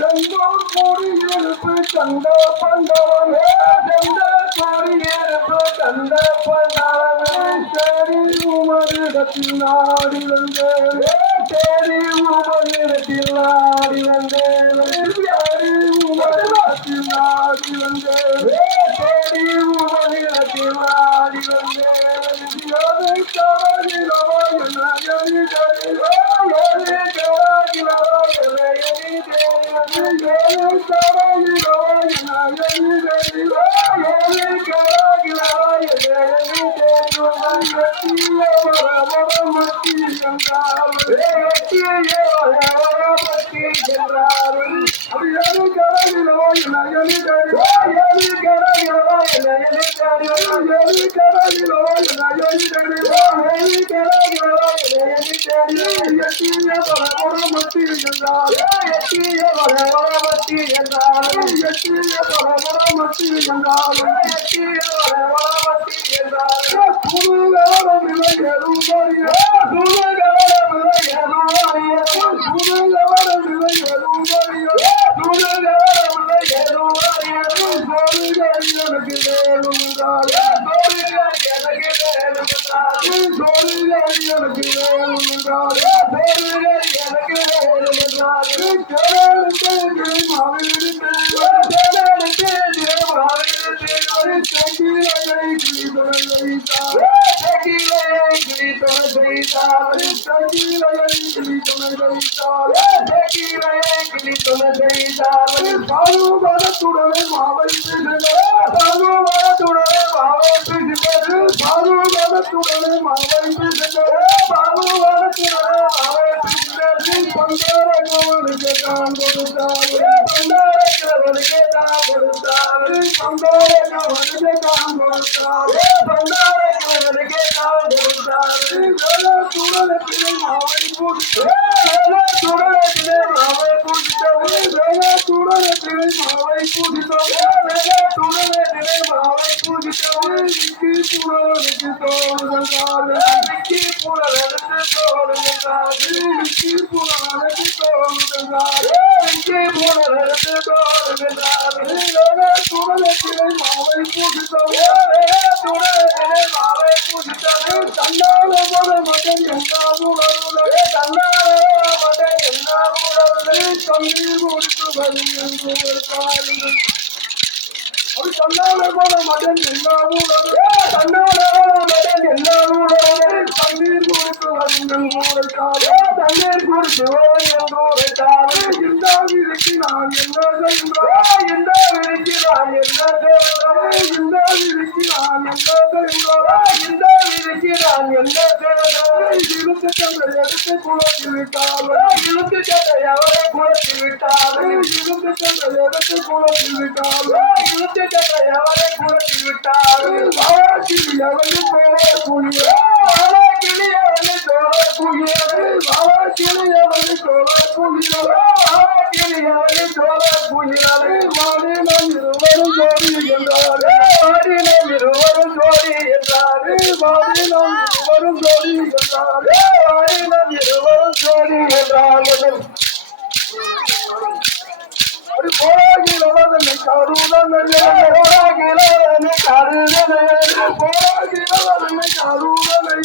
செந்தூர் கூடியிருப்பு கண்ட பண்டவனே செந்த கூடியிருப்பு கண்ட பண்டவனே சரி உமரிடத்தில் நாடி வந்தேன் சரி உமரிடத்தில் நாடி வந்தேன் சரி உமரிடத்தில் நாடி வந்தேன் சரி உமரிடத்தில் நாடி வந்தேன் பாதுகாத்துடனே மாவை பாதுகாத்துடனே மாவை பாதுகாத்துடனே மாவை பாதுகாத்துடனே மாவை பண்டாரகவனுக்கு தான் கொடுத்தாரு பண்டாரகவனுக்கு தான் கொடுத்தாரு பண்டாரகவனுக்கு தான் கொடுத்தாரு பண்டாரகவனுக்கு தான் கொடுத்தாரு சுடலத்திலே மாவை போட்டு சுடலத்திலே மாவை போட்டுட்டவு சுடலத்திலே மாவை போட்டுட்டவு சுடலத்திலே மாவை போட்டுட்டவு விக்கி புலனுக்கு தோணுதல் விக்கி புலனுக்கு தோணுதல் விக்கி புலனுக்கு தோணுதல் விக்கி புலனுக்கு தோணுதல் சுடலத்திலே மாவை போட்டுட்டவு சுடலத்திலே மாவை போட்டுட்டவு தன்னால போத மகன் எல்லாம் உணர்வுகளே தன்னால மகன் எல்லாம் உணர்வுகளே தண்ணீர் கொடுத்து வருகின்ற காலம் அது தன்னால போத மகன் எல்லாம் உணர்வுகளே தன்னால மகன் எல்லாம் உணர்வுகளே தண்ணீர் கொடுத்து வருகின்ற காலம் தண்ணீர் கொடுத்து வருகின்ற காலம் இந்த விதிக்கு நான் என்ன செய்கிறோம் இந்த விதிக்கு நான் என்ன செய்கிறோம் இந்த விதிக்கு நான் என்ன செய்கிறோம் இந்த விதிக்கு நான் என்ன செய்கிறோம் இழுத்து கதை எடுத்து குளத்தி விட்டாலும் இழுத்து கதை அவரை குளத்தி விட்டாலும் இழுத்து கதை எடுத்து குளத்தி விட்டாலும் இழுத்து கதை அவரை குளத்தி விட்டாலும் வாழக்கிளி அவனை போல குளிய வாழக்கிளி அவனை போல குளிய வாழக்கிளி அவனை போல குளிய வாழக்கிளி அவனை போல குளியாலே மாடினம் இருவரும் ஜோடி என்றாரே மாடினம் இருவரும் ஜோடி என்றாரே மாடினம் இருவரும் ஜோடி என்றாரே மாடினம் இருவரும் ஜோடி என்றார்கள் போராகிலவதனை கருதனை போராகிலவதனை கருதனை போராகிலவதனை கருதனை